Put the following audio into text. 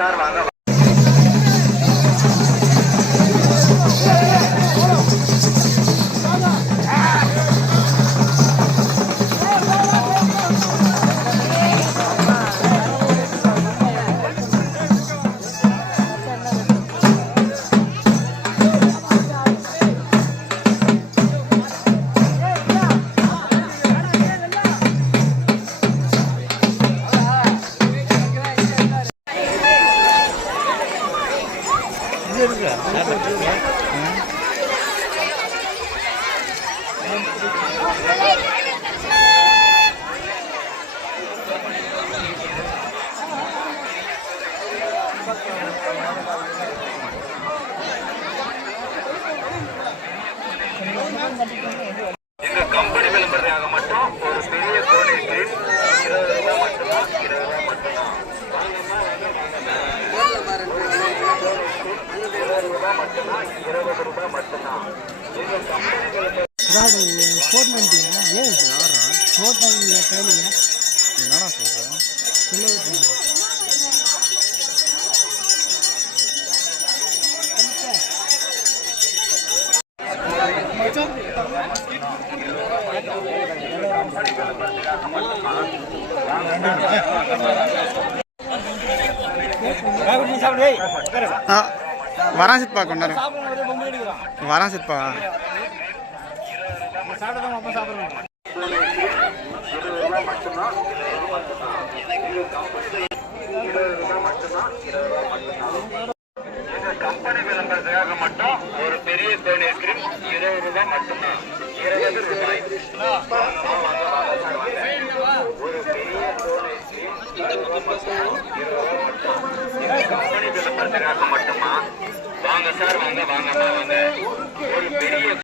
Sir வாங்க. எங்க company விளம்பரத்துக்காக மட்டும் ஒரு பெரிய கோழி கிரீம் 20 ரூபாய் மட்டும்தான். 20 ரூபாய் மட்டும்தான். 20 ரூபாய் மட்டும்தான். 20 ரூபாய் மட்டும்தான். எங்க கம்பெனி விளம்பரம் வரா சித்பா கொண்டாரு வரா சித்பா கம்பெனி விளம்பரத்துக்காக மட்டும் ஒரு பெரிய கோழி கிரீம் 20 ரூபாய் மட்டும்தான். 20 ரூபாய். ஒரு பெரிய கோழி கிரீம் 20 ரூபாய் மட்டும். 20 ரூபாய் மட்டும். கம்பெனி விளம்பரத்துக்காக மட்டுமா? வாங்க சார் வாங்க வாங்க வாங்க. ஒரு பெரிய